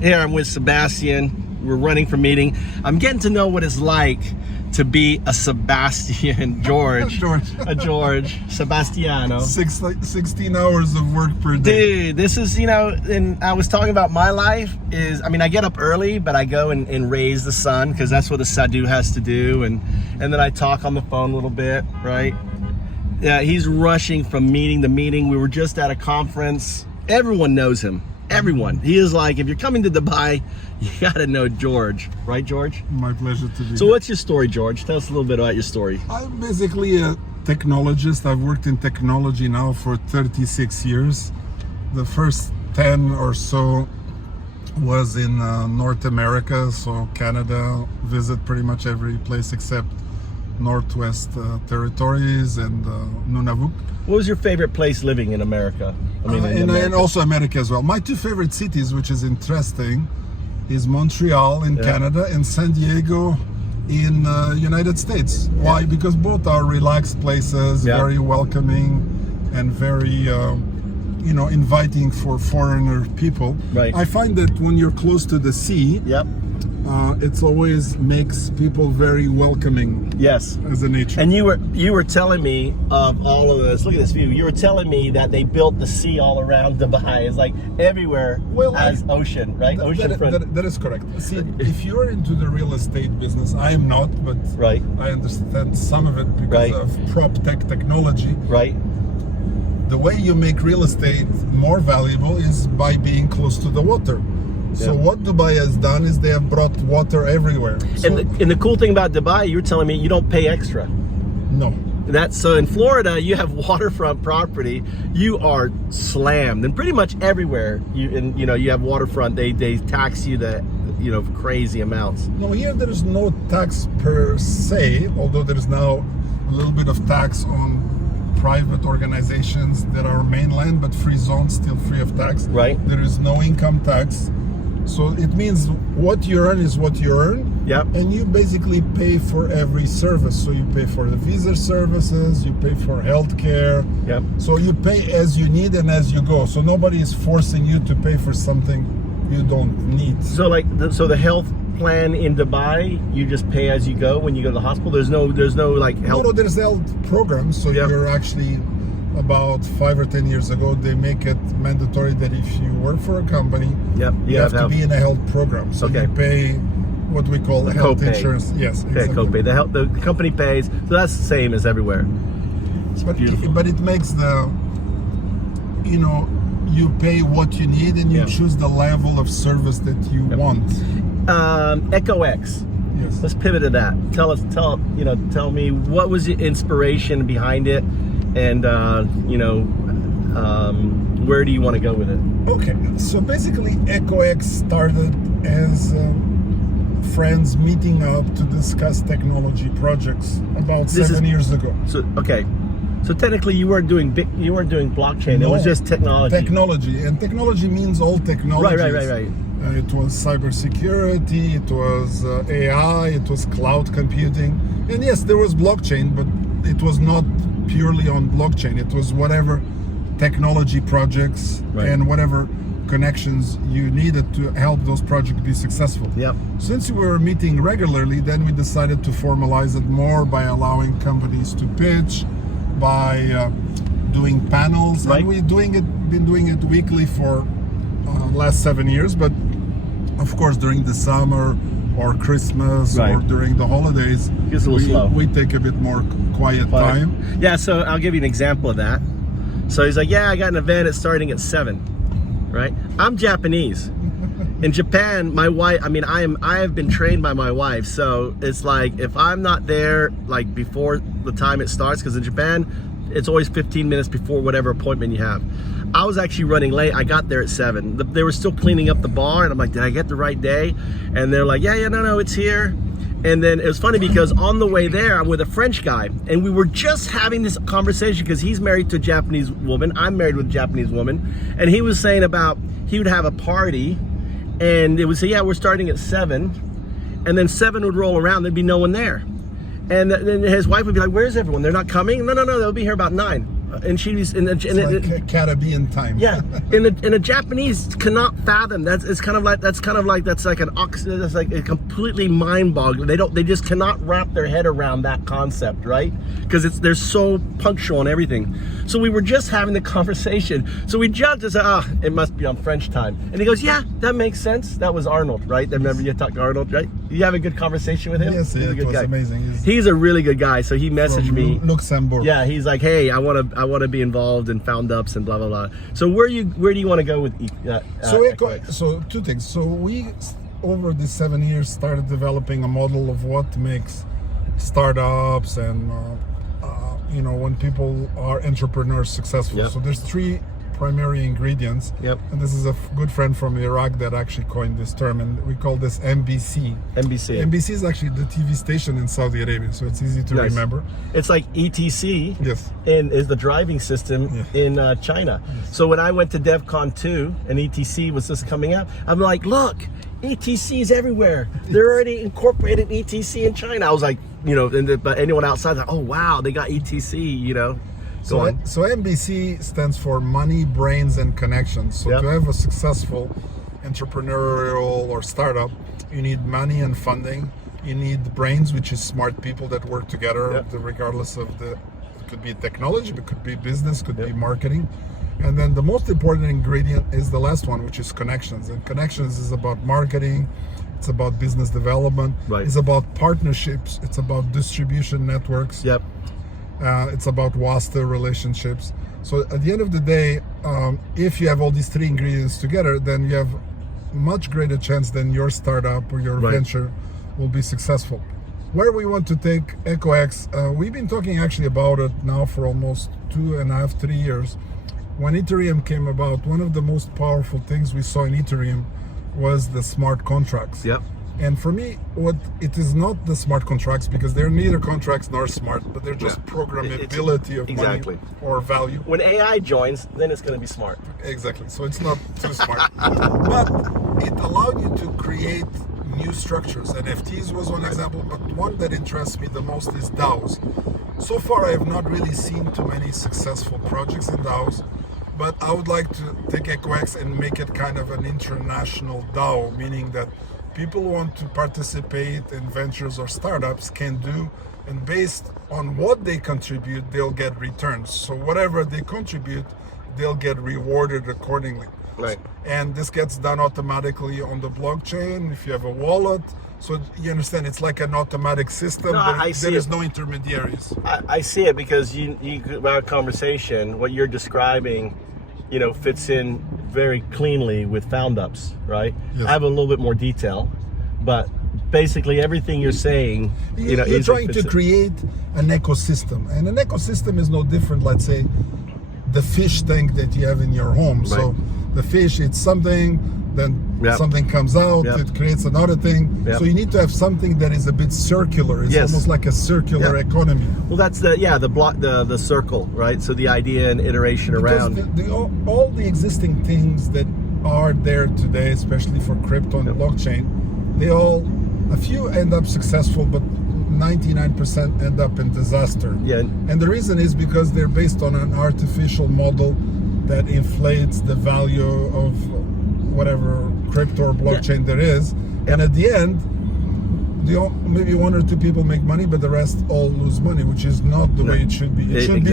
Here I'm with Sebastian. We're running for meeting. I'm getting to know what it's like to be a Sebastian George. A George Sebastiano. 16 hours of work per day. Dude, this is, and I was talking about my life is, I get up early, but I go and raise the sun because that's what a Sadhu has to do. And then I talk on the phone a little bit, right? Yeah, he's rushing from meeting to meeting. We were just at a conference. Everyone knows him. Everyone. He is like, if you're coming to Dubai, you gotta know George. Right, George? My pleasure to be So here. what's your story, George? Tell us a little bit about your story. I'm basically a technologist. I've worked in technology now for 36 years. The first 10 or so was in North America, so Canada, visit pretty much every place except Northwest Territories and Nunavut. What was your favorite place living in America? And also America as well. My two favorite cities, which is interesting, is Montreal in Canada and San Diego in United States. Why? Because both are relaxed places, very welcoming and very inviting for foreigner people. Right. I find that when you're close to the sea, it's always makes people very welcoming. Yes. As a nature. And you were telling me of all of this. Look at this view. You were telling me that they built the sea all around Dubai. It's like everywhere has ocean, right? Oceanfront. That is correct. See, if you're into the real estate business, I am not, but I understand some of it because of prop tech technology. Right. The way you make real estate more valuable is by being close to the water. So what Dubai has done is they have brought water everywhere. So, and the cool thing about Dubai, you're telling me you don't pay extra. No. So in Florida, you have waterfront property. You are slammed, and pretty much everywhere you have waterfront. They tax you the crazy amounts. No, here there is no tax per se, although there is now a little bit of tax on private organizations that are mainland, but free zones still free of tax. Right. There is no income tax. So it means what you earn is what you earn. Yep. And you basically pay for every service. So you pay for the visa services, you pay for healthcare. Yep. So you pay as you need and as you go. So nobody is forcing you to pay for something you don't need. So the health plan in Dubai, you just pay as you go when you go to the hospital. There's no like health. No, there's health programs. So you're actually, about 5 or 10 years ago, they make it mandatory that if you work for a company, you have to be in a health program. So you pay what we call health insurance. Yes, exactly. Copay. The company pays. So that's the same as everywhere. But it makes you pay what you need and you choose the level of service that you want. EcoX. Yes. Let's pivot to that. Tell me what was the inspiration behind it, and where do you want to go with it? Okay, so basically EcoX started as friends meeting up to discuss technology projects about 7 years ago. So technically you weren't doing blockchain. No, it was just technology. And technology means all technologies. Right. It was cybersecurity, it was AI, it was cloud computing, and yes, there was blockchain, but it was not purely on blockchain. It was whatever technology projects and whatever connections you needed to help those projects be successful. Yep. Since we were meeting regularly, then we decided to formalize it more by allowing companies to pitch, by doing panels, and we've been doing it weekly for last 7 years. But of course, during the summer or Christmas or during the holidays, we take a bit more quiet time. Yeah, so I'll give you an example of that. So he's like, I got an event, it's starting at 7, right? I'm Japanese. In Japan, my wife, I have been trained by my wife, so it's like if I'm not there like before the time it starts, because in Japan, it's always 15 minutes before whatever appointment you have. I was actually running late. I got there at 7. They were still cleaning up the bar, and I'm like, did I get the right day? And they're like, no, it's here. And then it was funny because on the way there, I'm with a French guy, and we were just having this conversation because he's married to a Japanese woman. I'm married with a Japanese woman. And he was saying about he would have a party, and it would say, we're starting at 7. And then 7 would roll around, there'd be no one there. And then his wife would be like, where's everyone? They're not coming? No, they'll be here about 9. and she's in It's like Caribbean time. yeah, and the Japanese cannot fathom that. It's kind of like that's like a completely mind-boggling. They just cannot wrap their head around that concept, right? Because they're so punctual and everything. So we were just having the conversation. So we jumped and said, it must be on French time. And he goes, yeah, that makes sense. That was Arnold, right? Remember you talked to Arnold, right? You have a good conversation with him? Yes, He's a good it was guy. amazing. He's a really good guy. So he messaged me. Luxembourg. Yeah, he's like, hey, I want to be involved in FoundUps and blah blah blah. So where do you want to go with EcoX? So two things. So we, over the 7 years, started developing a model of what makes startups and when people are entrepreneurs successful. Yep. So there's three primary ingredients. Yep. And this is a good friend from Iraq that actually coined this term, and we call this MBC. MBC is actually the TV station in Saudi Arabia, so it's easy to remember. It's like ETC. Yes. And is the driving system in China. Yes. So when I went to DevCon 2 and ETC was just coming out, I'm like, look, ETC is everywhere. They're already incorporated ETC in China. I was like, but anyone outside, like, oh wow, they got ETC, So MBC stands for money, brains, and connections. So to have a successful entrepreneurial or startup, you need money and funding. You need brains, which is smart people that work together, regardless of it could be technology, it could be business, could be marketing. And then the most important ingredient is the last one, which is connections. And connections is about marketing. It's about business development. Right. It's about partnerships. It's about distribution networks. Yep. It's about WASTA relationships. So at the end of the day, if you have all these three ingredients together, then you have much greater chance than your startup or your venture will be successful. Where we want to take EcoX, we've been talking actually about it now for almost 2.5, 3 years. When Ethereum came about, one of the most powerful things we saw in Ethereum was the smart contracts. Yep. And for me, it is not the smart contracts, because they're neither contracts nor smart, but they're just programmability of money or value. When AI joins, then it's going to be smart. Exactly. So it's not too smart. But it allowed you to create new structures. NFTs was one example, but one that interests me the most is DAOs. So far, I have not really seen too many successful projects in DAOs, but I would like to take EcoX and make it kind of an international DAO, meaning that people who want to participate in ventures or startups can do, and based on what they contribute, they'll get returns. So whatever they contribute, they'll get rewarded accordingly. Right. And this gets done automatically on the blockchain if you have a wallet. So you understand, it's like an automatic system. No, there is no intermediaries. I see it, because our conversation, what you're describing, fits in very cleanly with FoundUps, right? Yes. I have a little bit more detail, but basically everything you're saying, you're trying to create an ecosystem, and an ecosystem is no different. Let's say the fish tank that you have in your home. Right. So the fish eats something, then something comes out, it creates another thing. So you need to have something that is a bit circular. It's almost like a circular economy. Well, that's the circle, right? So the idea and iteration around all the existing things that are there today, especially for crypto and blockchain, a few end up successful, but 99% end up in disaster. Yeah. And the reason is because they're based on an artificial model that inflates the value of whatever crypto or blockchain there is. And at the end, maybe one or two people make money, but the rest all lose money, which is not the way it should be. It should be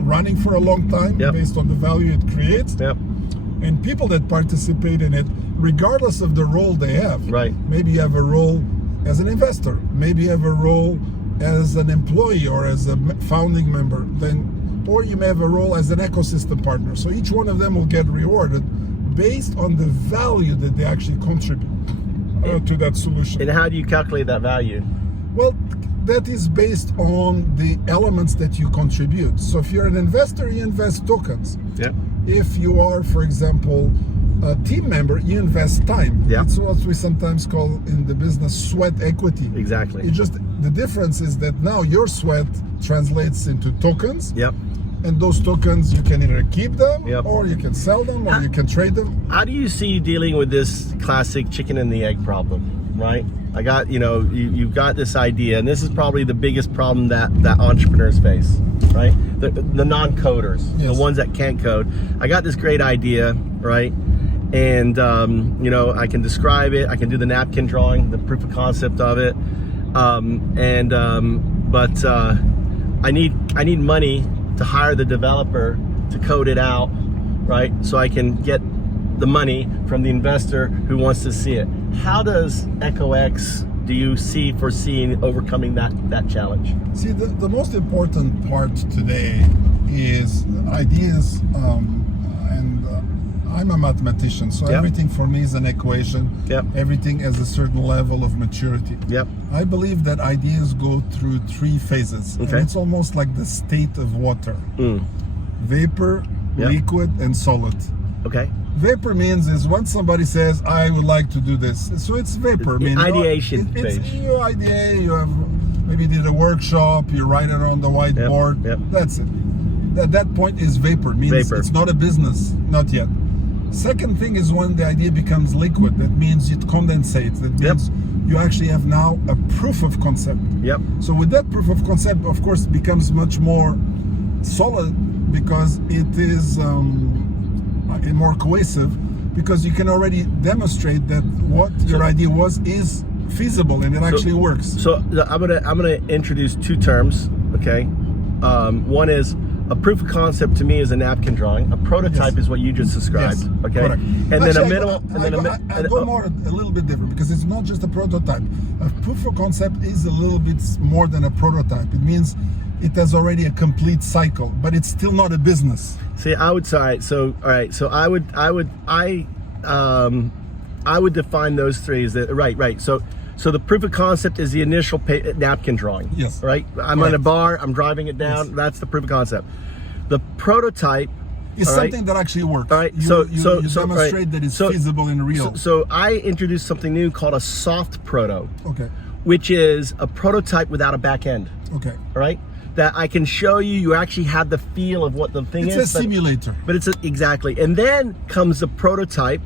running for a long time based on the value it creates. And people that participate in it, regardless of the role they have. Right. Maybe you have a role as an investor, maybe you have a role as an employee or as a founding member, or you may have a role as an ecosystem partner. So each one of them will get rewarded based on the value that they actually contribute to that solution. And how do you calculate that value? Well, that is based on the elements that you contribute. So if you're an investor, you invest tokens. Yeah. If you are, for example, a team member, you invest time. Yeah. It's what we sometimes call in the business sweat equity. Exactly. The difference is that now your sweat translates into tokens. Yep. And those tokens, you can either keep them, or you can sell them, or you can trade them. How do you see dealing with this classic chicken and the egg problem, right? I got, you know, you've got this idea, and this is probably the biggest problem that entrepreneurs face, right? The non-coders, yes. the ones that can't code. I got this great idea, right? And you know, I can describe it, I can do the napkin drawing, the proof of concept of it, but I need money to hire the developer to code it out, right? So I can get the money from the investor who wants to see it. How does EcoX do you foresee overcoming that challenge? See, the most important part today is ideas, and I'm a mathematician, so yep. everything for me is an equation. Yep. Everything has a certain level of maturity. Yep. I believe that ideas go through 3 phases. Okay. And it's almost like the state of water. Vapor, yep. liquid, and solid. Okay. Vapor means is when somebody says, I would like to do this. So it's vapor. Ideation it's phase. your idea, you have maybe did a workshop, you write it on the whiteboard. Yep. That's it. At that point is vapor. Means vapor. It's not a business, not yet. Second thing is when the idea becomes liquid. That means it condensates. That means yep. you actually have now a proof of concept. Yep. So with that proof of concept, of course, it becomes much more solid because it is more cohesive, because you can already demonstrate that what your idea is feasible and it actually works. So I'm gonna introduce 2 terms. Okay. One is a proof of concept. To me is a napkin drawing. A prototype yes. is what you just described. Yes, okay. correct. And actually, then a minimal. I go more a little bit different, because it's not just a prototype. A proof of concept is a little bit more than a prototype. It means it has already a complete cycle, but it's still not a business. See, I would say so. All right. So I would define those 3 as that. Right. So the proof of concept is the initial napkin drawing. Yes. Right. I'm correct. on a bar. I'm driving it down. Yes. That's the proof of concept. The prototype is all something right? that actually works. All right. You demonstrate right. that it's feasible and real. So I introduced something new called a soft proto. Okay. Which is a prototype without a back end. Okay. All right. That I can show you. You actually have the feel of what the thing is. It's a simulator. But it's exactly. And then comes the prototype,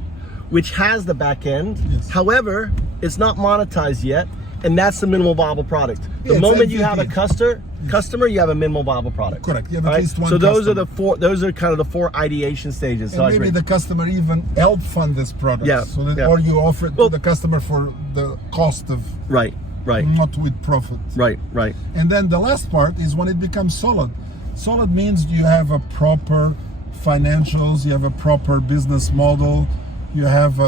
which has the back end. Yes. However, it's not monetized yet, and that's the minimal viable product. The Yeah, moment MVP. you have a customer, you have a minimal viable product. Correct. You have at right? least one. So those customer. are the 4. Those are kind of the 4 ideation stages. And maybe the customer even help fund this product. Yeah. So that, yeah. or you offer it to the customer for the cost of. Right. Not with profit. Right. And then the last part is when it becomes solid. Solid means you have a proper financials, you have a proper business model, you have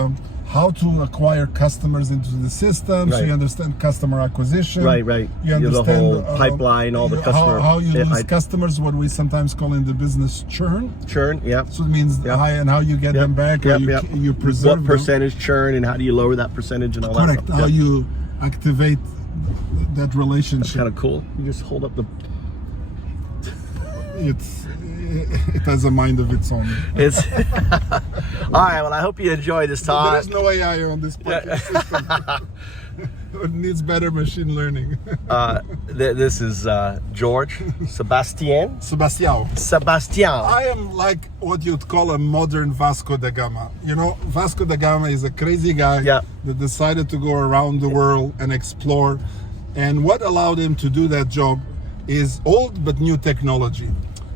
how to acquire customers into the system, so you understand customer acquisition. Right. You understand the whole pipeline, all the customer. How you lose customers, what we sometimes call in the business churn. Churn, yeah. So it means how you get them back, or you preserve what percentage churn, and how do you lower that percentage and all that stuff. How you activate that relationship. That's kind of cool. You just hold up the... It has a mind of its own. It's all right. Well, I hope you enjoy this talk. There's no AI on this podcast system. It needs better machine learning. This is Jorge Sebastiao. I am like what you'd call a modern Vasco da Gama. You know, Vasco da Gama is a crazy guy that decided to go around the world and explore. And what allowed him to do that job is old but new technology.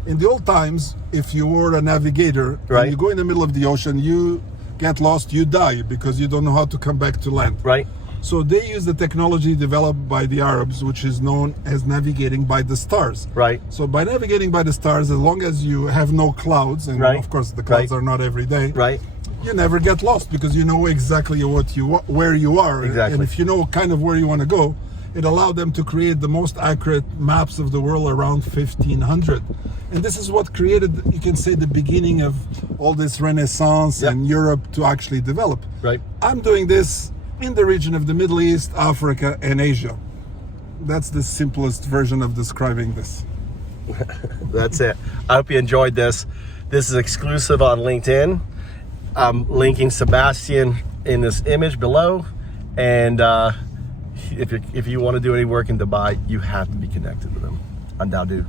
In the old times, if you were a navigator and you go in the middle of the ocean, you get lost, you die because you don't know how to come back to land. Right. So they use the technology developed by the Arabs, which is known as navigating by the stars. Right. So by navigating by the stars, as long as you have no clouds, and of course the clouds are not every day, you never get lost because you know exactly where you are. Exactly. And if you know kind of where you want to go, it allowed them to create the most accurate maps of the world around 1500. And this is what created, you can say, the beginning of all this Renaissance and Europe to actually develop. Right. I'm doing this in the region of the Middle East, Africa, and Asia. That's the simplest version of describing this. That's it. I hope you enjoyed this. This is exclusive on LinkedIn. I'm linking Sebastian in this image below. And if you want to do any work in Dubai, you have to be connected with him. UnDaoDu.